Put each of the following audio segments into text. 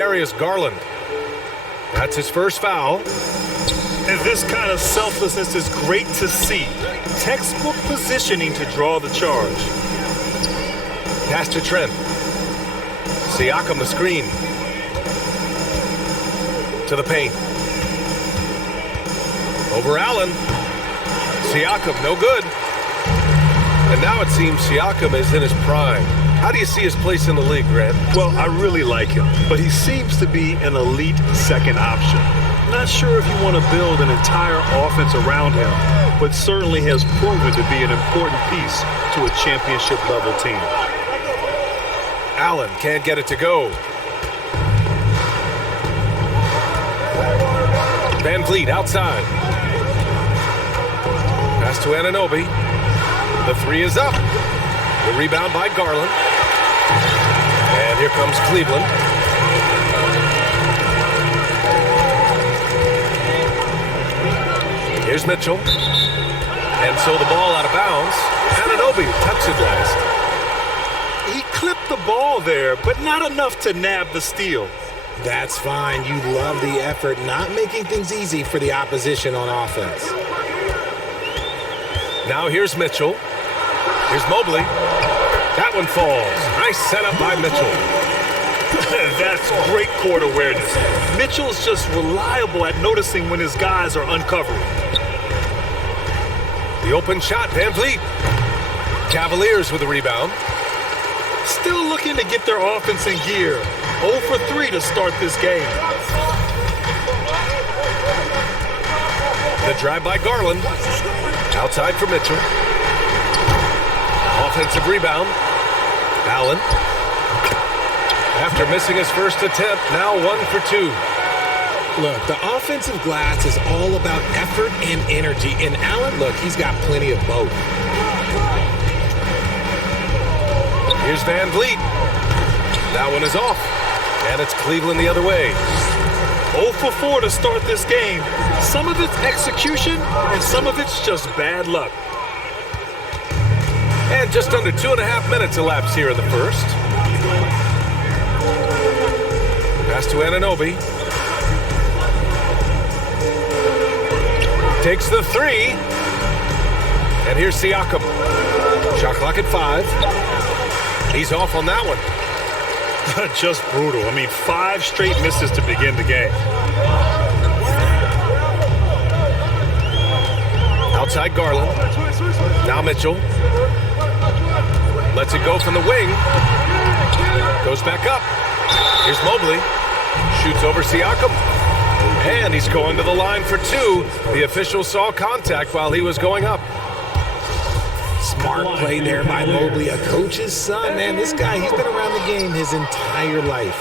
Darius Garland. That's his first foul. And this kind of selflessness is great to see. Textbook positioning to draw the charge. Pass to Trent. Siakam the screen. To the paint. Over Allen. Siakam, no good. And now it seems Siakam is in his prime. How do you see his place in the league, Grant? Well, I really like him, but he seems to be an elite second option. Not sure if you want to build an entire offense around him, but certainly has proven to be an important piece to a championship-level team. Allen can't get it to go. Van Vliet outside. Pass to Anunoby. The three is up. The rebound by Garland. And here comes Cleveland. Here's Mitchell. And so the ball out of bounds. Anunoby touched it last. He clipped the ball there, but not enough to nab the steal. That's fine. You love the effort, not making things easy for the opposition on offense. Now here's Mitchell. Here's Mobley. That one falls. Nice setup by Mitchell. That's great court awareness. Mitchell's just reliable at noticing when his guys are uncovering. The open shot, Van Vliet. Cavaliers with the rebound. Still looking to get their offense in gear. 0 for 3 to start this game. The drive by Garland. Outside for Mitchell. Offensive rebound. Allen. After missing his first attempt, now 1 for 2. Look, the offensive glass is all about effort and energy. And Allen, look, he's got plenty of both. Here's Van Vliet. That one is off. And it's Cleveland the other way. 0 for 4 to start this game. Some of it's execution, and some of it's just bad luck. And just under 2.5 minutes elapsed here in the first. Pass to Anunoby. Takes the three. And here's Siakam. Shot clock at 5. He's off on that one. Just brutal. I mean, 5 straight misses to begin the game. Outside Garland. Now Mitchell. Lets it go from the wing. Goes back up. Here's Mobley. Shoots over Siakam. And he's going to the line for 2. The official saw contact while he was going up. Smart play there by Mobley, a coach's son. Man, this guy, he's been around the game his entire life.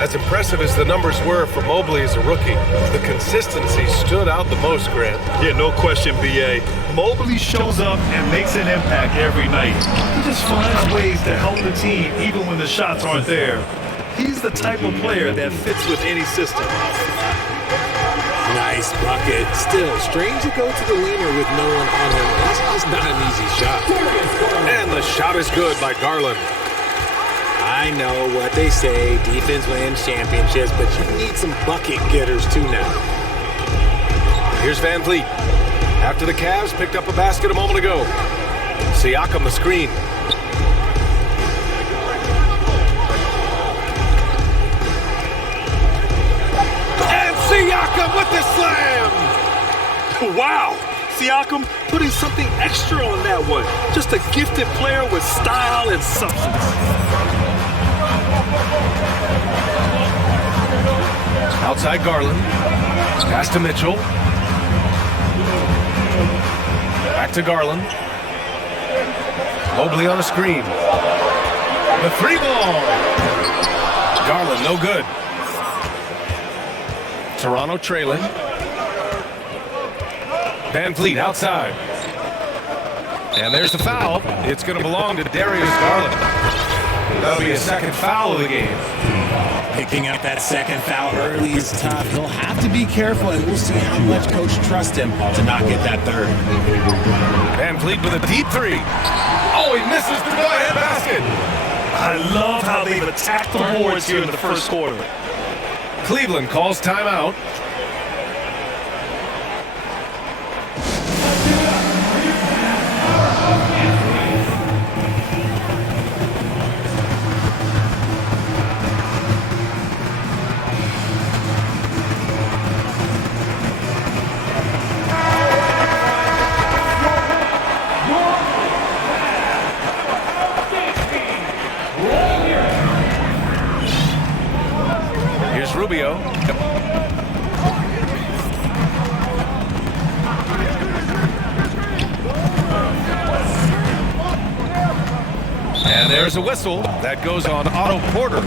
As impressive as the numbers were for Mobley as a rookie, the consistency stood out the most, Grant. Yeah, no question, B.A. Mobley shows up and makes an impact every night. He just finds ways to help the team even when the shots aren't there. He's the type of player that fits with any system. Nice bucket. Still, strange to go to the leaner with no one on him. It's just not an easy shot. And the shot is good by Garland. I know what they say, defense wins championships, but you need some bucket getters too now. Here's Van Vliet. After the Cavs picked up a basket a moment ago. Siakam the screen. And Siakam with the slam! Wow! Siakam putting something extra on that one. Just a gifted player with style and substance. Outside Garland. Pass to Mitchell. Back to Garland. Mobley on a screen. The 3-ball. Garland, no good. Toronto trailing. Van Vliet outside. And there's the foul. It's going to belong to Darius Garland. That'll be his second foul of the game. Picking up that second foul early is tough. He'll have to be careful, and we'll see how much coach trusts him to not get that third. Van Vliet with a deep 3. Oh, he misses the go-ahead basket. I love how they've attacked the boards here in the first quarter. Cleveland calls timeout. Rubio. And there's a whistle that goes on Otto Porter.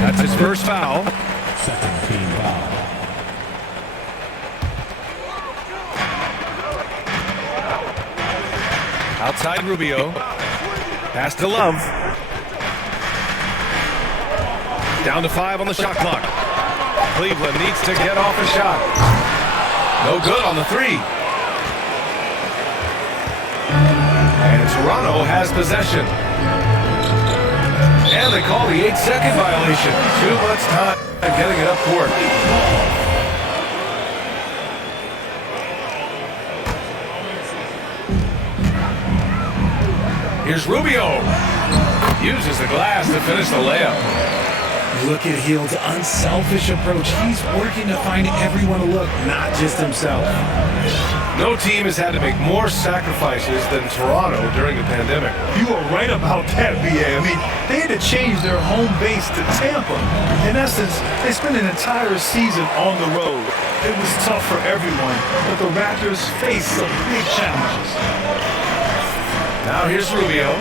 That's his first foul. Second team foul. Outside Rubio. Pass to Love. Down to 5 on the shot clock. Cleveland needs to get off a shot. No good on the 3. And Toronto has possession. And they call the 8-second violation. Too much time getting it up court. Here's Rubio. Uses the glass to finish the layup. Look at Hield's unselfish approach. He's working to find everyone to look, not just himself. No team has had to make more sacrifices than Toronto during the pandemic. You are right about that, B.A. I mean, they had to change their home base to Tampa. In essence, they spent an entire season on the road. It was tough for everyone, but the Raptors faced some big challenges. Now here's Rubio.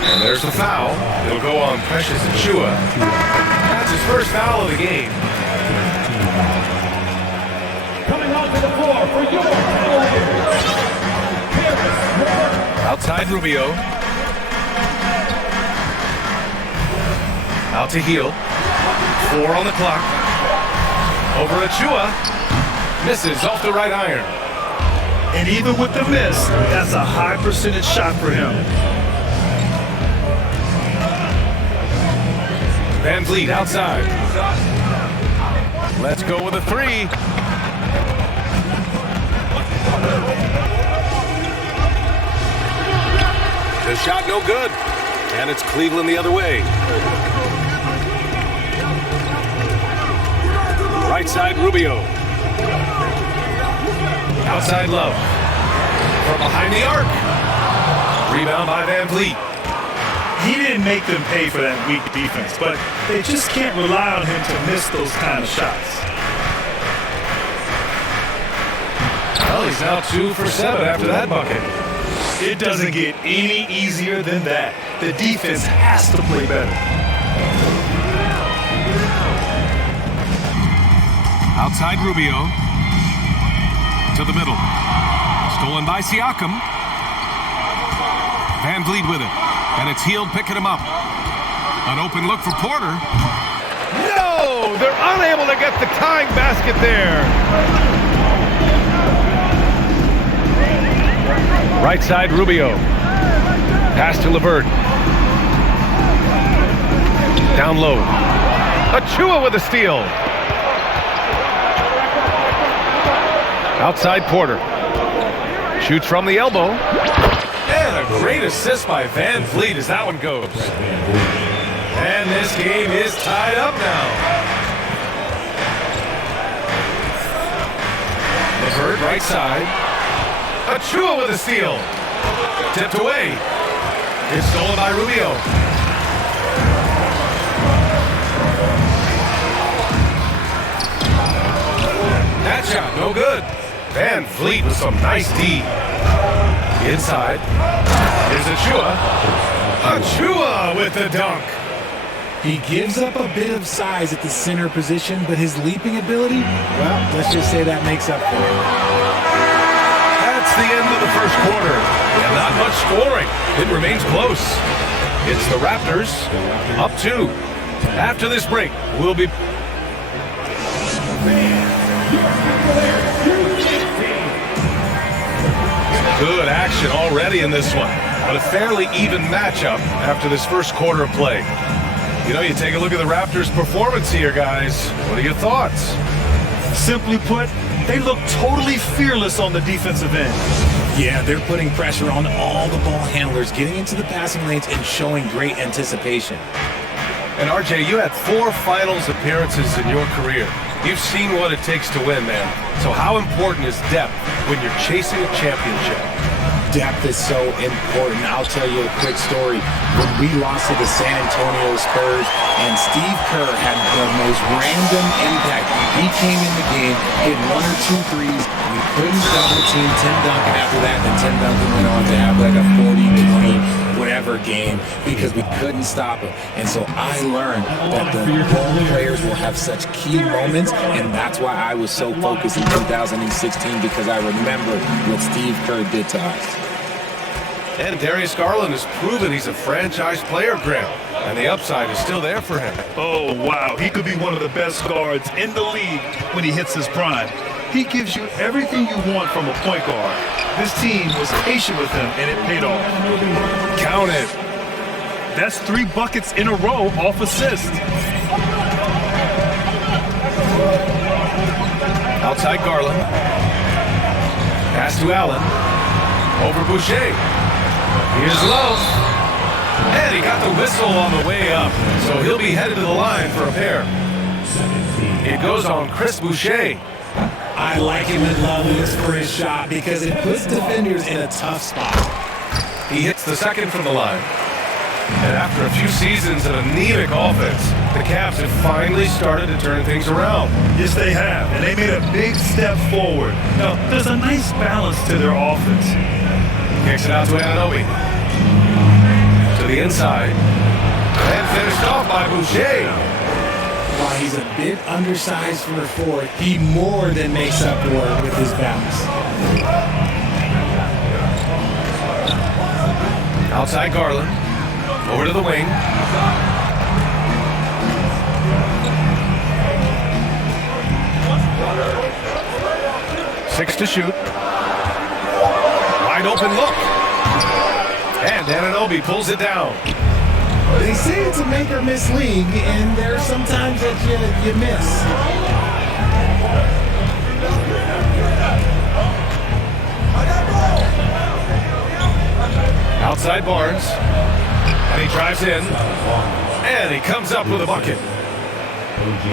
And there's the foul. It'll go on Precious Achiuwa. That's his first foul of the game. Coming onto the floor for your Outside Rubio. Out to Hield. 4 on the clock. Over Achiuwa. Misses off the right iron. And even with the miss, that's a high percentage shot for him. Van Vliet outside. Let's go with a 3. The shot no good. And it's Cleveland the other way. Right side Rubio. Outside Love. From behind the arc. Rebound by Van Vliet. He didn't make them pay for that weak defense, but they just can't rely on him to miss those kind of shots. Well, he's now 2 for 7 after that bucket. It doesn't get any easier than that. The defense has to play better. Outside Rubio. To the middle. Stolen by Siakam. Van Vliet with it. And it's Hield picking him up. An open look for Porter. No! They're unable to get the tying basket there. Right side Rubio. Pass to LeVert. Down low. Achiuwa with a steal. Outside Porter. Shoots from the elbow. And a great assist by Van Vliet as that one goes. And this game is tied up now. LeVert right side. Achiuwa with a steal. Tipped away. It's stolen by Rubio. That shot no good. Van Vliet with some nice D. Inside. Here's Achiuwa. Achiuwa with the dunk. He gives up a bit of size at the center position, but his leaping ability, well, let's just say that makes up for it. That's the end of the first quarter. And not much scoring. It remains close. It's the Raptors up 2. After this break, we'll be... Good action already in this one, but a fairly even matchup after this first quarter of play. You know, you take a look at the Raptors' performance here, guys. What are your thoughts? Simply put, they look totally fearless on the defensive end. Yeah, they're putting pressure on all the ball handlers, getting into the passing lanes and showing great anticipation. And RJ, you had 4 finals appearances in your career. You've seen what it takes to win, man. So how important is depth when you're chasing a championship? Depth is so important. I'll tell you a quick story. When we lost to the San Antonio Spurs and Steve Kerr had the most random impact. He came in the game, hit 1 or 2 threes. We couldn't double team Tim Duncan after that. And Tim Duncan went on to have like a 40-20 whatever game because we couldn't stop him. And so I learned that the role players will have such key moments, and that's why I was so focused in 2016 because I remember what Steve Kerr did to us. And Darius Garland has proven he's a franchise player, Graham, and the upside is still there for him. Oh, wow. He could be one of the best guards in the league when he hits his prime. He gives you everything you want from a point guard. This team was patient with him, and it paid off. Count it. That's 3 buckets in a row off assist. Outside Garland. Pass to Allen. Over Boucher. Here's Love. And he got the whistle on the way up. So he'll be headed to the line for a pair. It goes on Chris Boucher. I like him in Love for his shot because it puts defenders in a tough spot. He hits the second from the line. And after a few seasons of anemic offense, the Cavs have finally started to turn things around. Yes, they have, and they made a big step forward. Now, there's a nice balance to their offense. Kicks it out to Anunoby. To the inside. And finished off by Boucher. While he's a bit undersized for a forward, he more than makes up for it with his bounce. Outside Garland. Over to the wing. Six to shoot. Wide open look. And Anunoby pulls it down. They say it's a make or miss league, and there's sometimes that you miss. Outside Barnes. And he drives in. And he comes up with a bucket.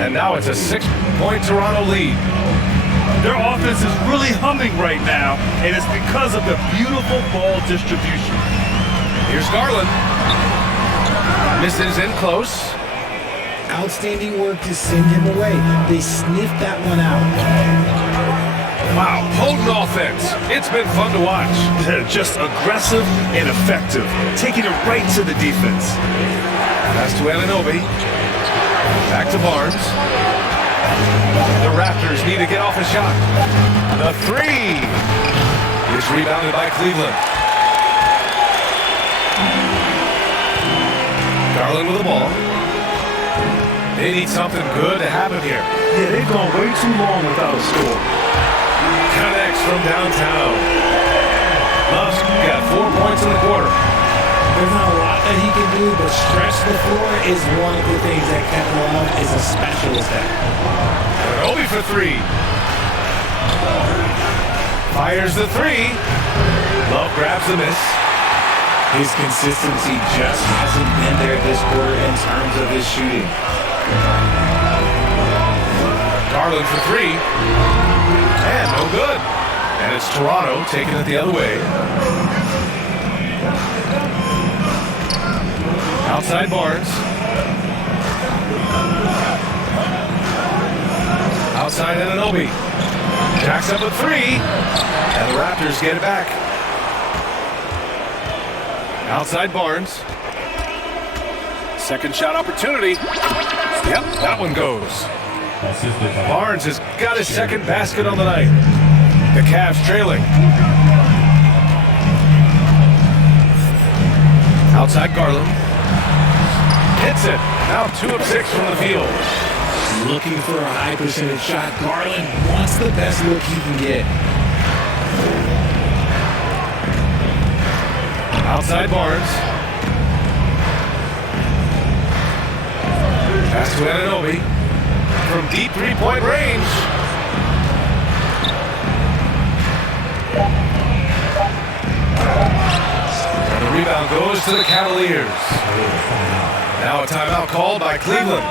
And now it's a 6-point Toronto lead. Their offense is really humming right now, and it's because of the beautiful ball distribution. Here's Garland. Misses in close. Outstanding work to send him away. They sniffed that one out. Wow, potent offense. It's been fun to watch. Just aggressive and effective, taking it right to the defense. Pass to Anunoby. Back to Barnes. The Raptors need to get off a shot. The 3 is rebounded by Cleveland. Garland with the ball. They need something good to happen here. Yeah, they've gone way too long without a score. Connects from downtown. Love's got 4 points in the quarter. There's not a lot that he can do, but stretch the floor is one of the things that Kevin Love is a specialist at. Obi for 3. Fires the 3. Love grabs the miss. His consistency just hasn't been there this quarter in terms of his shooting. Garland for 3. And no good. And it's Toronto taking it the other way. Outside Barnes. Outside Anunoby. Jacks up a 3. And the Raptors get it back. Outside Barnes. Second shot opportunity. Yep, that one goes. Barnes has got his second basket on the night. The Cavs trailing. Outside Garland. Hits it. Now 2 of 6 from the field. Looking for a high percentage shot. Garland wants the best look he can get. Outside Barnes. Pass to Anunoby. From deep three-point range. And the rebound goes to the Cavaliers. Now a timeout called by Cleveland.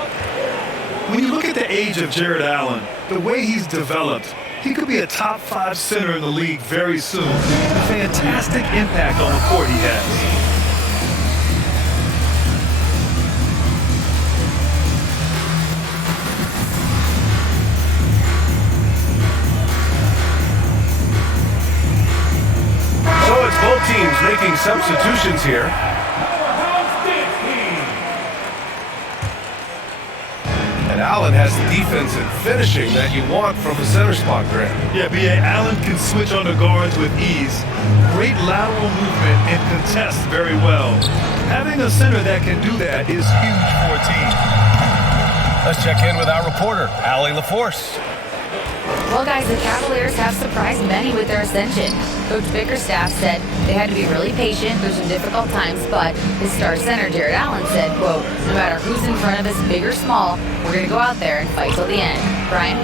When you look at the age of Jared Allen, the way he's developed, he could be a top 5 center in the league very soon. A fantastic impact on the court he has. So it's both teams making substitutions here. And Allen has the defense and finishing that you want from the center spot, Grant. Yeah, B.A. Allen can switch on the guards with ease. Great lateral movement and contests very well. Having a center that can do that is huge for a team. Let's check in with our reporter, Allie LaForce. Well, guys, the Cavaliers have surprised many with their ascension. Coach Bickerstaff said they had to be really patient through some difficult times, but his star center, Jared Allen, said, quote, no matter who's in front of us, big or small, we're going to go out there and fight till the end. Brian?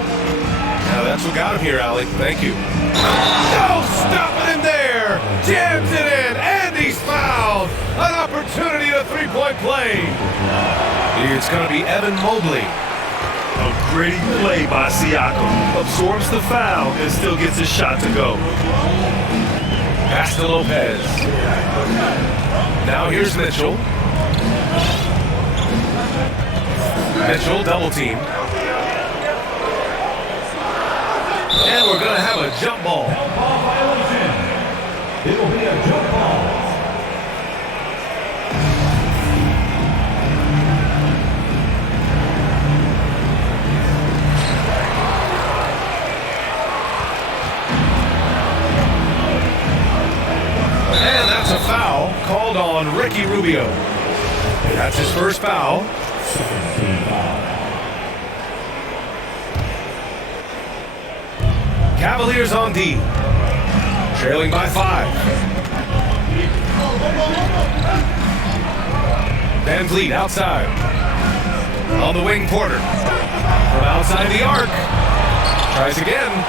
Now that's what got him here, Allie. Thank you. No stopping him there! Jams it in, and he's fouled! An opportunity to three-point play. It's going to be Evan Mobley. A gritty play by Siakam. Absorbs the foul and still gets his shot to go. Pass to Lopez. Now here's Mitchell. Mitchell double team. And we're going to have a jump ball. It will be a jump ball. And that's a foul called on Ricky Rubio. That's his first foul. Cavaliers on D. Trailing by 5. Van Vliet outside. On the wing, Porter. From outside the arc. Tries again.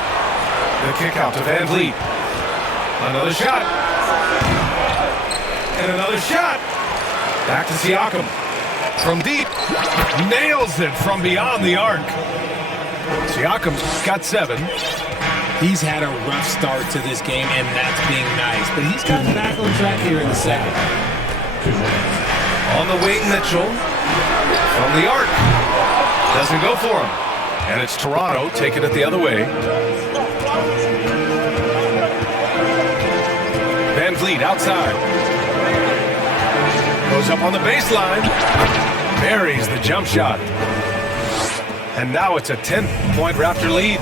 The kick out to Van Vliet. Another shot. And another shot. Back to Siakam. From deep. Nails it from beyond the arc. Siakam's got 7. He's had a rough start to this game, and that's being nice. But he's gotten back on track here in the second. On the wing, Mitchell. From the arc. Doesn't go for him. And it's Toronto taking it the other way. Van Vliet outside. Goes up on the baseline. Buries the jump shot. And now it's a 10-point Raptor lead.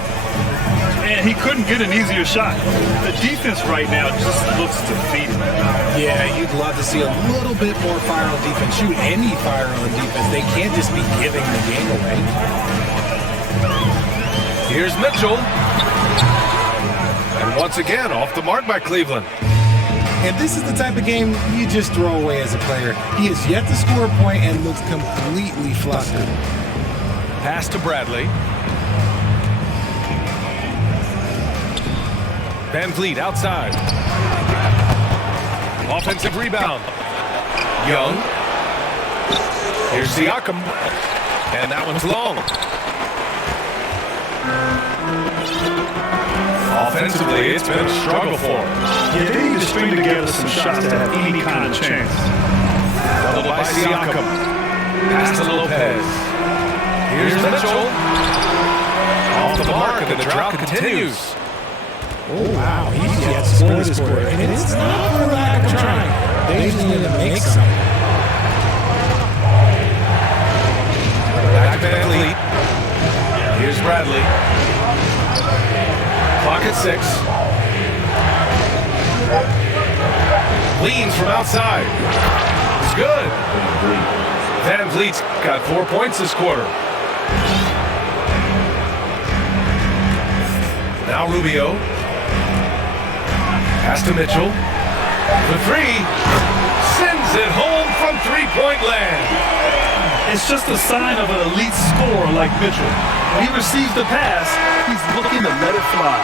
And he couldn't get an easier shot. The defense right now just looks defeated. Yeah, you'd love to see a little bit more fire on defense. Shoot, any fire on defense. They can't just be giving the game away. Here's Mitchell. And once again, off the mark by Cleveland. And this is the type of game you just throw away as a player. He has yet to score a point and looks completely flustered. Pass to Bradley. Van Vliet outside. Offensive rebound. Young. Here's Siakam. And that one's long. Offensively, it's been a struggle for him. Yeah, they need to string together some shots to have any kind of chance. Double by Siakam. Pass to Lopez. Here's Mitchell. Off the mark, and the drought continues. Oh, wow. He's yet to score this quarter. And it's not for lack of trying. They just need to make something. Back to Van Vliet. Here's Bradley. Clock at 6. Leans from outside. It's good. Van Vliet's got 4 points this quarter. Now Rubio. Pass to Mitchell. The 3. Drives it home from three-point land. It's just a sign of an elite scorer like Mitchell. When he receives the pass, he's looking to let it fly.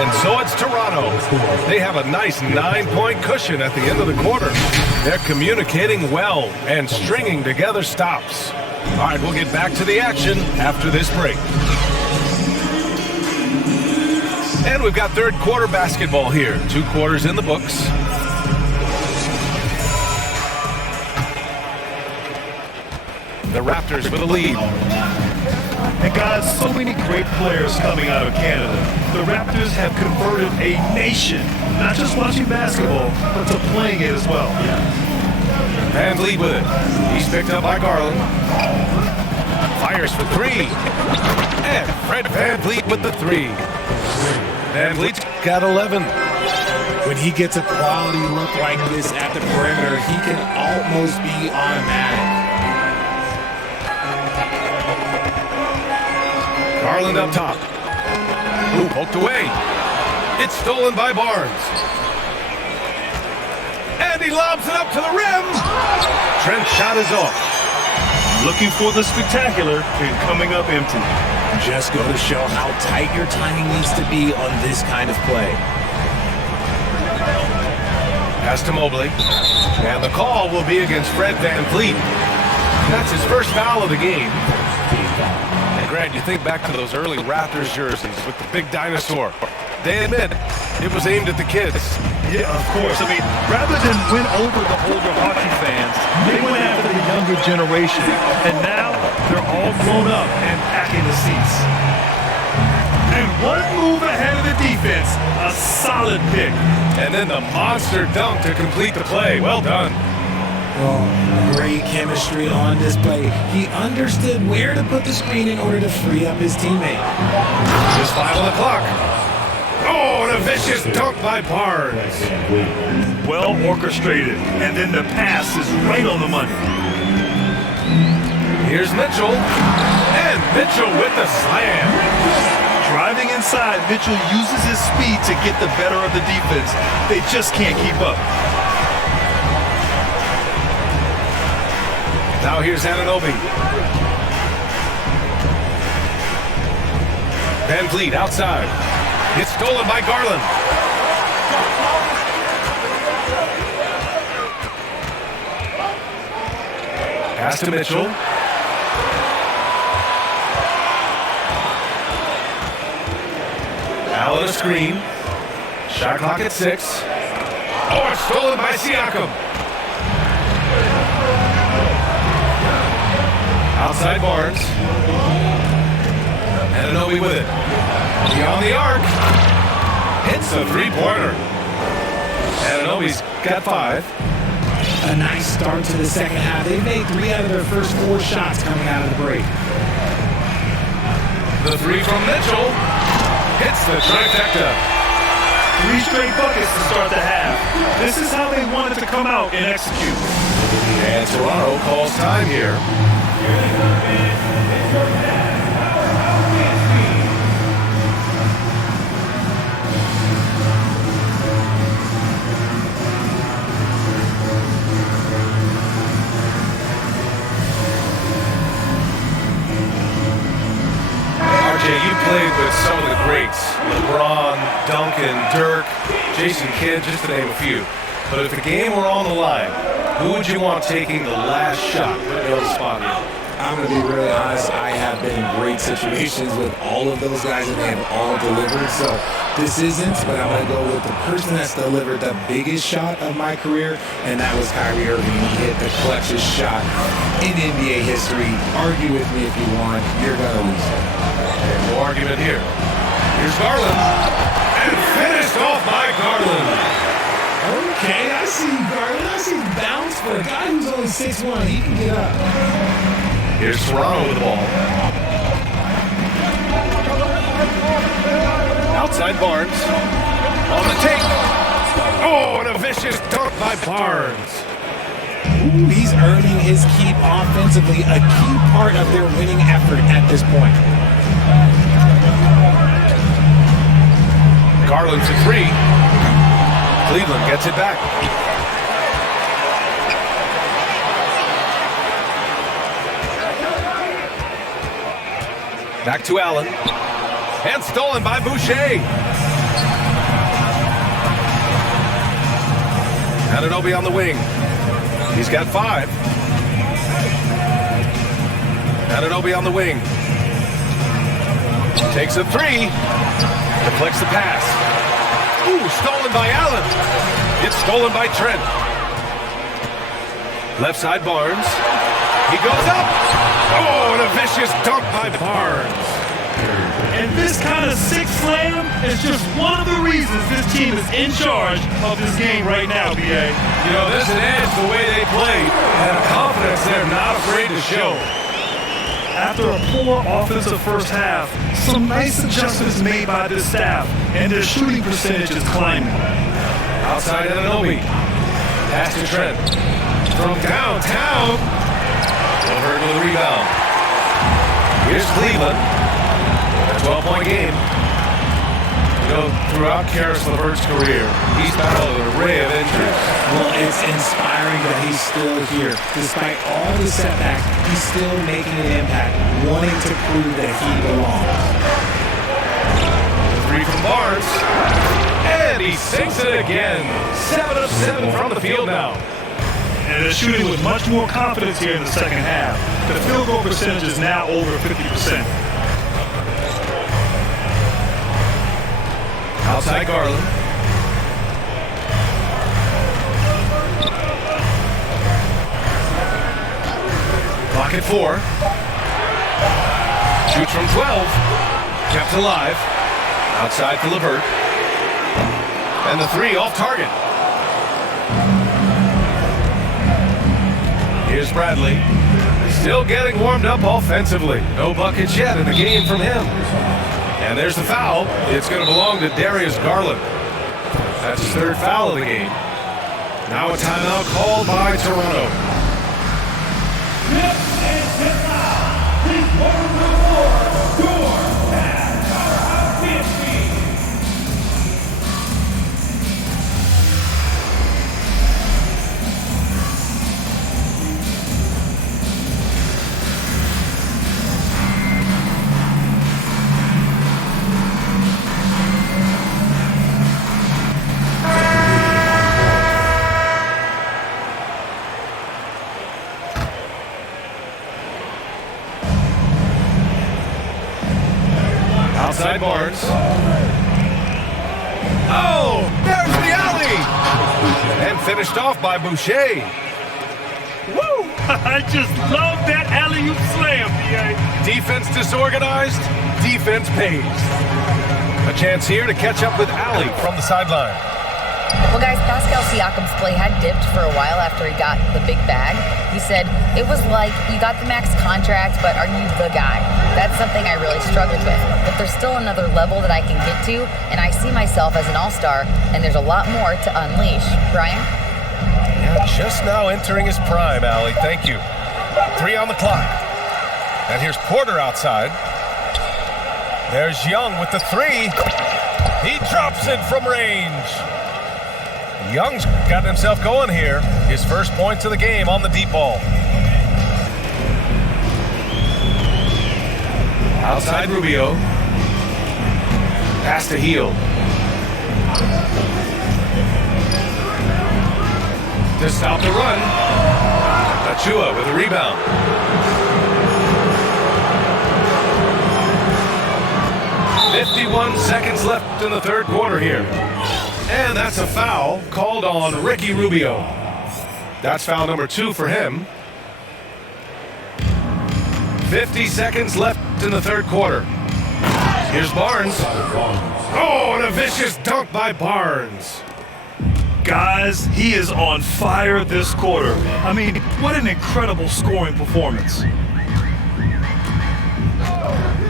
And so it's Toronto. They have a nice 9-point cushion at the end of the quarter. They're communicating well and stringing together stops. All right, we'll get back to the action after this break. And we've got third quarter basketball here. 2 quarters in the books. The Raptors with a lead. And guys, so many great players coming out of Canada. The Raptors have converted a nation, not just watching basketball, but to playing it as well. Van Vliet with it. He's picked up by Garland. Fires for 3. And Fred Van Vliet with the 3. Van Vliet's got 11. When he gets a quality look like this at the perimeter, he can almost be automatic. Garland up top. Ooh, poked away. It's stolen by Barnes. And he lobs it up to the rim. Trent's shot is off. Looking for the spectacular and coming up empty. Just go to show how tight your timing needs to be on this kind of play. Pass to Mobley. And the call will be against Fred Van Vliet. That's his first foul of the game. And Grant, you think back to those early Raptors jerseys with the big dinosaur. They admit it was aimed at the kids. Yeah, of course. I mean, rather than win over the older hockey fans, they went after the younger generation. And now they're all grown up and packing the seats. And one move ahead of the defense, a solid pick. And then the monster dunk to complete the play. Well done. Oh, great chemistry on display. He understood where to put the screen in order to free up his teammate. Just 5 on the clock. Oh, and a vicious dunk by Barnes. Well orchestrated, and then the pass is right on the money. Here's Mitchell, and Mitchell with the slam. Driving inside, Mitchell uses his speed to get the better of the defense. They just can't keep up. Now here's Anunoby. Van Vliet outside. It's stolen by Garland. Pass to Mitchell. Allen a screen. Shot clock at 6. Oh, it's stolen by Siakam. Outside Barnes. Anunoby with it. Beyond the arc. Hits a three-pointer. Anunoby's got 5. A nice start to the second half. They've made 3 out of their first 4 shots coming out of the break. The 3 from Mitchell. Hits the trifecta. 3 straight buckets to start the half. This is how they wanted to come out and execute. And Toronto calls time here. You played with some of the greats, LeBron, Duncan, Dirk, Jason Kidd, just to name a few. But if the game were on the line, who would you want taking the last shot? Put me on the spot here. I'm going to be really honest. I have been in great situations with all of those guys, and they have all delivered. So this isn't, but I'm going to go with the person that's delivered the biggest shot of my career, and that was Kyrie Irving. He hit the clutchest shot in NBA history. Argue with me if you want. You're going to lose it. No argument here. Here's Garland. And finished off by Garland. Okay, I see Garland. I see bounce for a guy who's only 6'1". He can get up. Here's Toronto with the ball. Outside Barnes. On the take. Oh, and a vicious dunk by Barnes. Ooh, he's earning his keep offensively, a key part of their winning effort at this point. Garland for 3. Cleveland gets it back. Back to Allen. And stolen by Boucher. Anunoby on the wing. He's got 5. Anunoby on the wing. Takes a 3. Deflects the pass. Ooh, stolen by Allen. It's stolen by Trent. Left side Barnes. He goes up. Oh, and a vicious dunk by Barnes. And this kind of six slam is just one of the reasons this team is in charge of this game right now, B.A. You know, there's an edge the way they play and a confidence they're not afraid to show. After a poor offensive first half, some nice adjustments made by this staff, and their shooting percentage is climbing. Outside Anunoby. Pass to Trent. From downtown. Levert with a rebound. Here's Cleveland. A 12-point game. You know, throughout Karis LeVert's career, he's battled an array of injuries. Well, it's inspiring that he's still here. Despite all the setbacks, he's still making an impact, wanting to prove that he belongs. 3 from Barnes. And he sinks it again. 7 of 7 from the field now. And they're shooting with much more confidence here in the second half. The field goal percentage is now over 50%. Outside Garland. Clock at 4. Shoots from 12. Kept alive. Outside for LeVert. And the 3 off target. Here's Bradley. Still getting warmed up offensively. No buckets yet in the game from him. And there's the foul. It's going to belong to Darius Garland. That's his 3rd foul of the game. Now a timeout called by Toronto. Outside Barnes. Oh, there's the alley! And finished off by Boucher. Woo! I just love that alley-oop slam, B.A. Defense disorganized, defense pays. A chance here to catch up with Allie from the sideline. Well, guys, Pascal Siakam's play had dipped for a while after he got the big bag. He said, it was like, you got the max contract, but are you the guy? That's something I really struggled with. But there's still another level that I can get to, and I see myself as an all-star, and there's a lot more to unleash. Brian? Yeah, just now entering his prime, Allie. Thank you. 3 on the clock. And here's Porter outside. There's Young with the 3. He drops it from range. Young's got himself going here. His first points of the game on the deep ball. Outside Rubio. Pass to Heel. To stop the run. Achua with a rebound. .51 seconds left in the 3rd quarter here. And that's a foul called on Ricky Rubio. That's foul number 2 for him. 50 seconds left in the 3rd quarter. Here's Barnes. Oh, and a vicious dunk by Barnes. Guys, he is on fire this quarter. I mean, what an incredible scoring performance.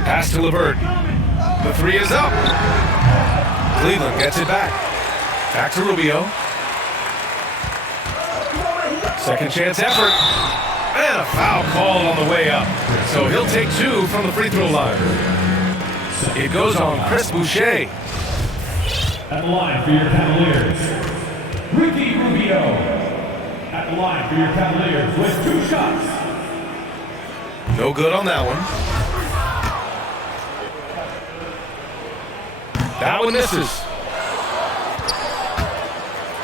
Pass to LeVert. The 3 is up. Cleveland gets it back. Back to Rubio. Second chance effort. And a foul called on the way up. So he'll take 2 from the free throw line. It goes on Chris Boucher. At the line for your Cavaliers, Ricky Rubio. At the line for your Cavaliers with 2 shots. No good on that one. That one misses.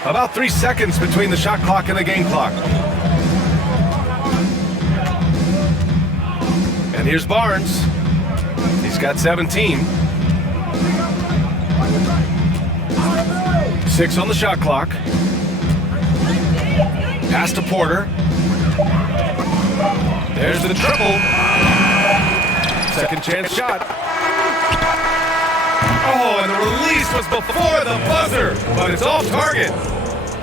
About 3 seconds between the shot clock and the game clock. And here's Barnes. He's got 17. 6 on the shot clock. Pass to Porter. There's the triple. Second chance shot. Oh, and the release was before the buzzer, but it's off target.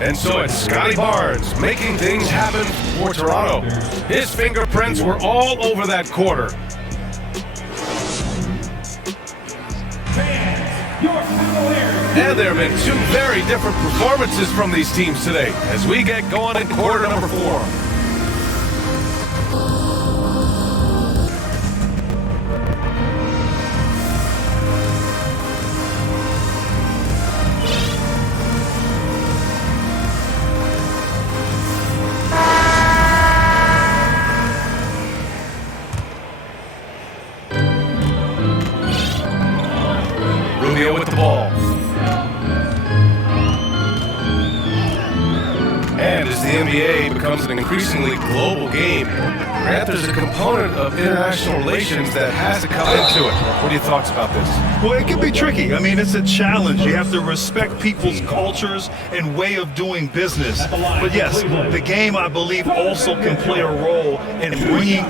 And so it's Scotty Barnes making things happen for Toronto. His fingerprints were all over that quarter. And there have been 2 very different performances from these teams today as we get going in quarter number 4. Rubio with the ball. And as the NBA becomes an increasingly global game, Grant, there's a component of international relations that has to come into it. What are your thoughts about this? Well, it can be tricky. I mean, it's a challenge. You have to respect people's cultures and way of doing business. But yes, the game, I believe, also can play a role in bringing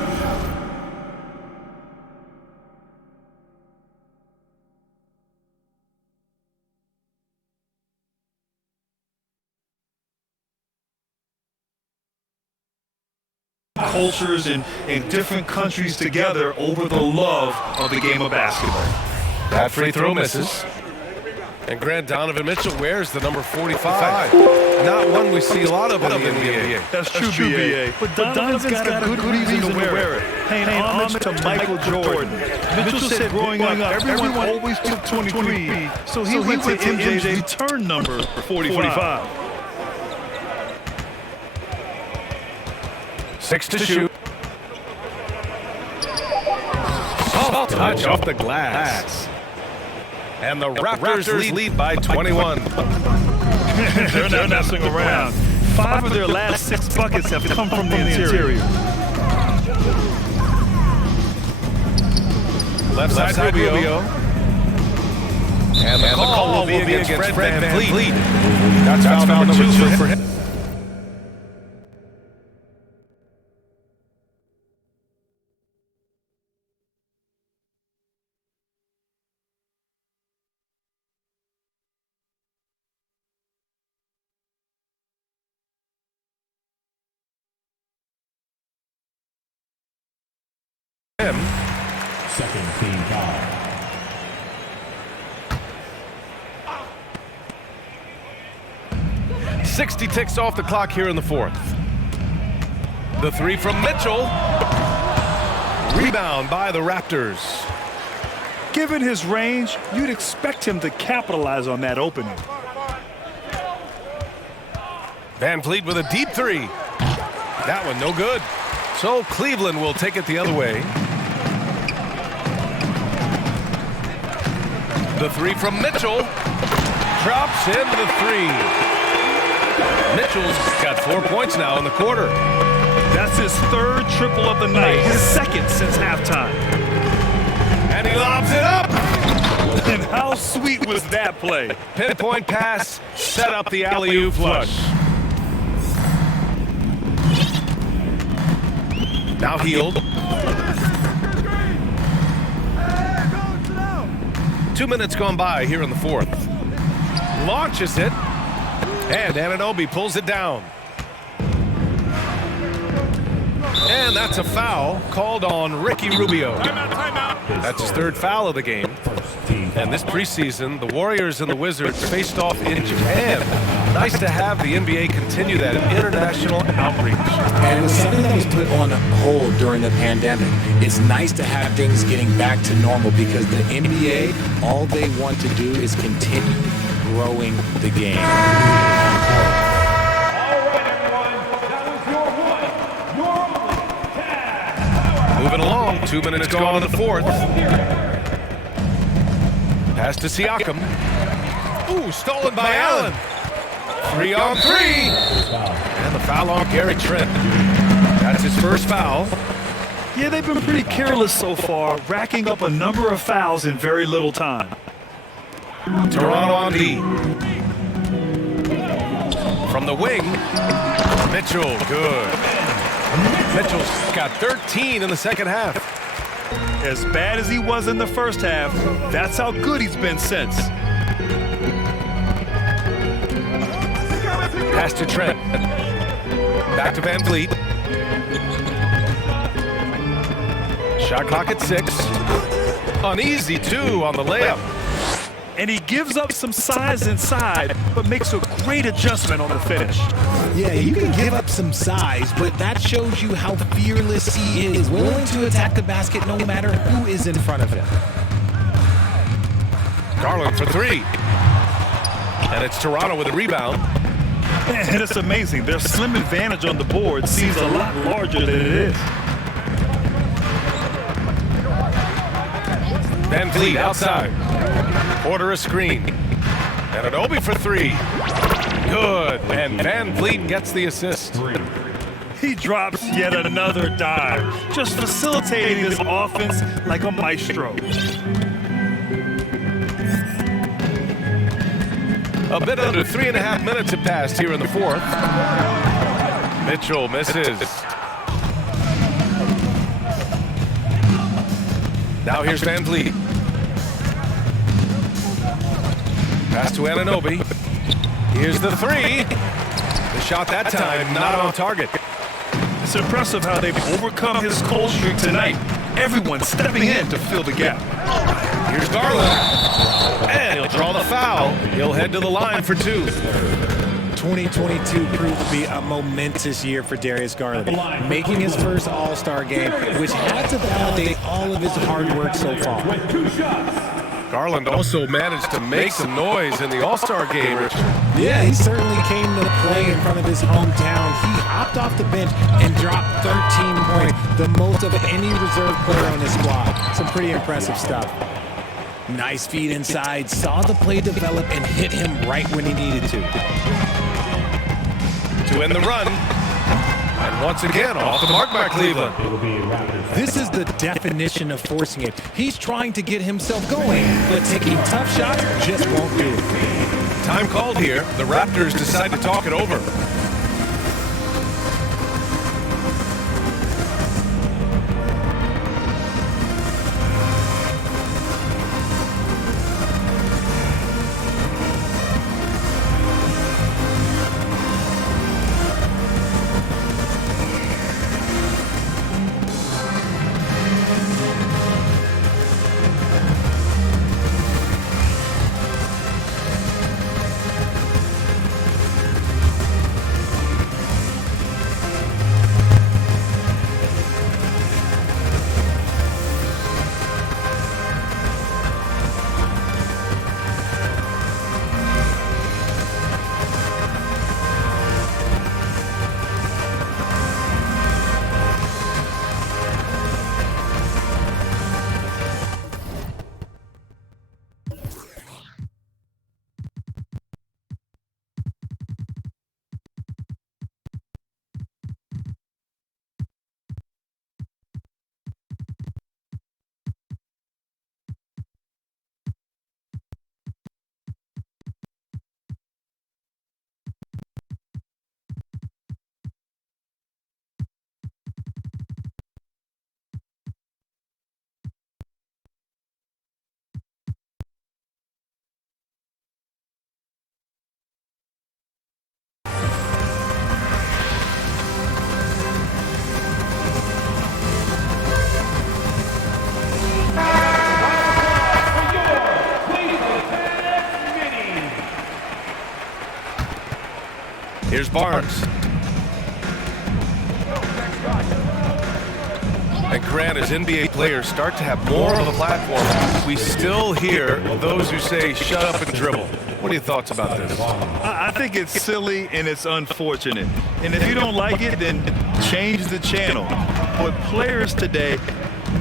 cultures and different countries together over the love of the game of basketball. That free throw misses. And Grant, Donovan Mitchell wears the number 45. Not one we see a lot of in the NBA. That's true, BA. But Donovan's got a good reason to wear it. Paying homage to Michael Jordan. Mitchell said growing up, everyone always took 23, so he went to MJ's return number 45. 6 to shoot. Soft touch off the glass. And the Raptors lead by 21. They're not messing around. 5 of their last 6 buckets have come from the interior. Left side Rubio. And the call will be against Fred VanVleet. That's foul number 2 for him. Second team foul. .60 ticks off the clock here in the 4th. The 3 from Mitchell. Rebound by the Raptors. Given his range, you'd expect him to capitalize on that opening. VanVleet with a deep 3. That one no good. So Cleveland will take it the other way. The 3 from Mitchell. Drops in the 3. Mitchell's got 4 points now in the quarter. That's his 3rd triple of the night, his 2nd since halftime. And he lobs it up. And how sweet was that play? Pinpoint pass, set up the alley-oop flush. Now Healed. 2 minutes gone by here in the 4th. Launches it. And Anunoby pulls it down. And that's a foul called on Ricky Rubio. That's his 3rd foul of the game. And this preseason, the Warriors and the Wizards faced off in Japan. Nice to have the NBA continue that international outreach. And it was something that was put on hold during the pandemic. It's nice to have things getting back to normal because the NBA, all they want to do is continue growing the game. Moving along, 2 minutes gone in the 4th. Pass to Siakam. Ooh, stolen by Allen. 3-on-3. And the foul on Gary Trent. That's his first foul. Yeah, they've been pretty careless so far, racking up a number of fouls in very little time. Toronto on D. From the wing, Mitchell, good. Mitchell's got 13 in the second half. As bad as he was in the first half, that's how good he's been since. Pass to Trent. Back to Van Vliet. Shot clock at 6. Uneasy, too, on the layup. And he gives up some size inside, but makes a great adjustment on the finish. Yeah, you can give up some size, but that shows you how fearless he is, willing to attack the basket no matter who is in front of him. Garland for 3. And it's Toronto with a rebound. And it's amazing. Their slim advantage on the board seems a lot larger than it is. Van Vliet outside. Porter a screen. And an Obi for 3. Good. And Van Vliet gets the assist. He drops yet another dive, just facilitating this offense like a maestro. A bit under 3.5 minutes have passed here in the fourth. Mitchell misses. Now here's Van Vliet. Pass to Anunoby. Here's the 3. The shot that time not on target. It's impressive how they've overcome his cold streak tonight. Everyone stepping in to fill the gap. Here's Garland. And he'll draw the foul. He'll head to the line for 2. 2022 proved to be a momentous year for Darius Garland, making his first All-Star game, which had to validate all of his hard work so far. Garland also managed to make some noise in the All-Star game. Yeah, he certainly came to play in front of his hometown. He hopped off the bench and dropped 13 points, the most of any reserve player on his squad. Some pretty impressive stuff. Nice feed inside, saw the play develop and hit him right when he needed to. To end the run. And once again, off the mark by Cleveland. This is the definition of forcing it. He's trying to get himself going, but taking tough shots just won't do it. Time called here. The Raptors decide to talk it over. Here's Barnes. And Grant, as NBA players start to have more of a platform, we still hear those who say, shut up and dribble. What are your thoughts about this? I think it's silly and it's unfortunate. And if you don't like it, then change the channel. But players today,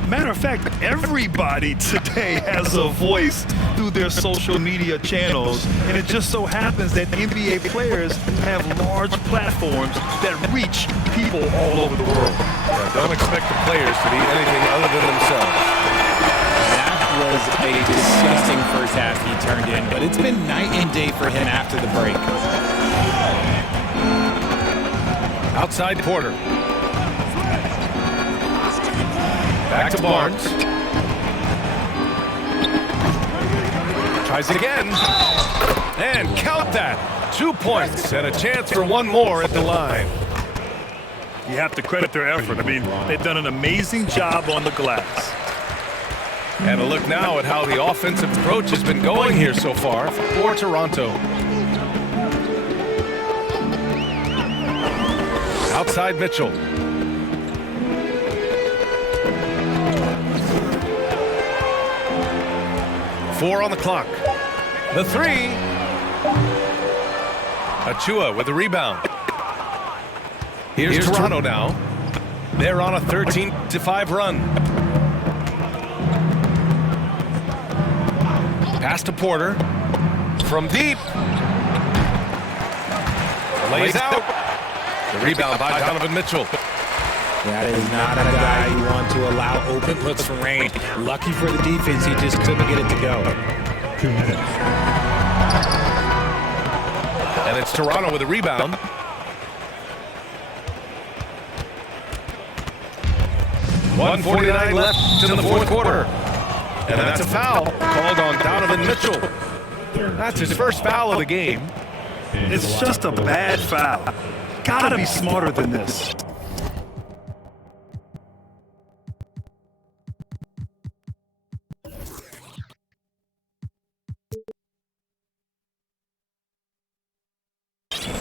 Matter of fact, everybody today has a voice through their social media channels, and it just so happens that NBA players have large platforms that reach people all over the world. Yeah, don't expect the players to be anything other than themselves. That was a disgusting first half he turned in, but it's been night and day for him after the break. Outside Porter. Back to Barnes. Tries it again. And count that. 2 points and a chance for one more at the line. You have to credit their effort. I mean, they've done an amazing job on the glass. And a look now at how the offensive approach has been going here so far for Toronto. Outside Mitchell. Four on the clock. The three. Achua with the rebound. Here's Toronto now. They're on a 13-5 run. Pass to Porter. From deep. Lays out. The rebound by Donovan Mitchell. That is not a guy you want to allow open looks from range. Lucky for the defense, he just couldn't get it to go. 2 minutes. And it's Toronto with a rebound. .149 left in the fourth quarter. And that's a foul called on Donovan Mitchell. That's his first foul of the game. It's just a bad foul. Gotta be smarter than this.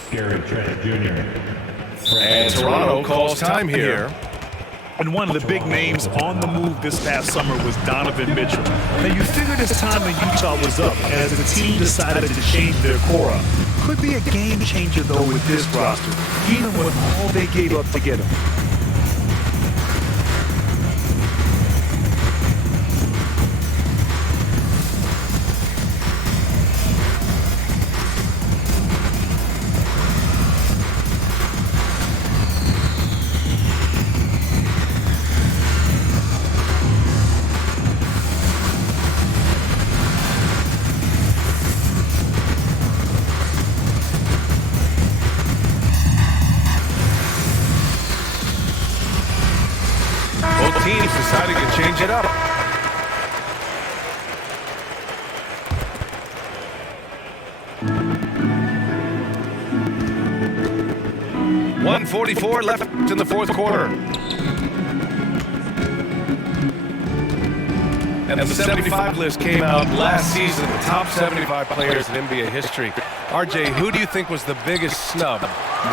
Gary Trent Jr. And Toronto calls time here. And one of the big names on the move this past summer was Donovan Mitchell. Now you figured his time in Utah was up as the team decided to change their core up. Could be a game changer though with this roster, even with all they gave up to get him. Both teams deciding to change it up. .144 left in the fourth quarter. And the 75 list came out last season, the top 75 players in NBA history. RJ, who do you think was the biggest snub?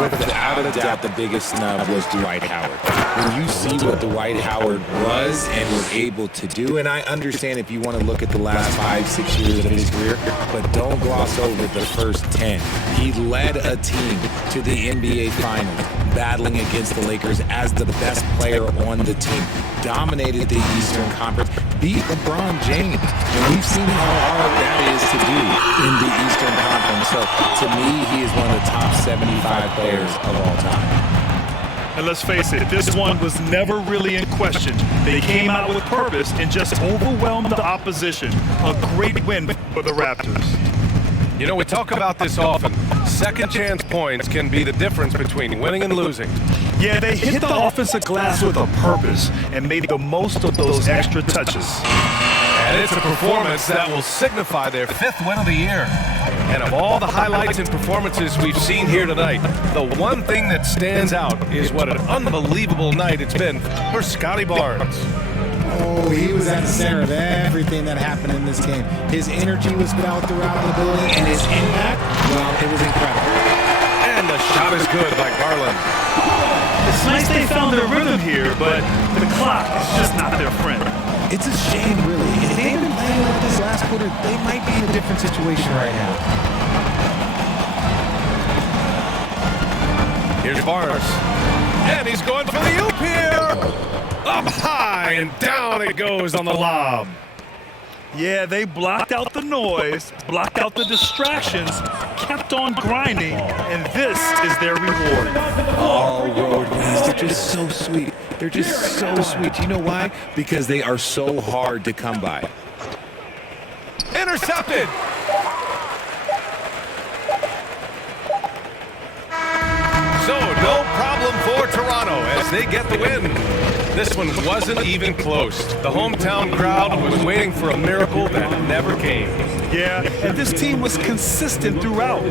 Without a doubt, the biggest snub was Dwight Howard. When you see what Dwight Howard was and was able to do, and I understand if you want to look at the last 5-6 years of his career, but don't gloss over the first 10. He led a team to the NBA Finals, battling against the Lakers as the best player on the team, dominated the Eastern Conference, beat LeBron James, and we've seen how hard that is to do in the Eastern Conference. So to me, he is one of the top 75 players of all time. And let's face it, this one was never really in question. They came out with purpose and just overwhelmed the opposition. A great win for the Raptors. You know, we talk about this often. Second chance points can be the difference between winning and losing. Yeah, they hit the offensive glass with a purpose and made the most of those extra touches. And it's a performance that will signify their 5th win of the year. And of all the highlights and performances we've seen here tonight, the one thing that stands out is what an unbelievable night it's been for Scotty Barnes. Oh, he was at the center of everything that happened in this game. His energy was felt throughout the building, and his impact, well, it was incredible. And the shot is good by Garland. It's nice they found their rhythm here, but the clock is just not their friend. It's a shame, really. If they had been playing like this last quarter, they might be in a different situation right now. Here's Barnes. And he's going for the oop here. Up high and down it goes on the lob. Yeah, they blocked out the noise, blocked out the distractions, kept on grinding, and this is their reward. All road wins. They're just so sweet. They're just so sweet. Do you know why? Because they are so hard to come by. Intercepted. So no problem for Toronto as they get the win. This one wasn't even close. The hometown crowd was waiting for a miracle that never came. Yeah, and this team was consistent throughout.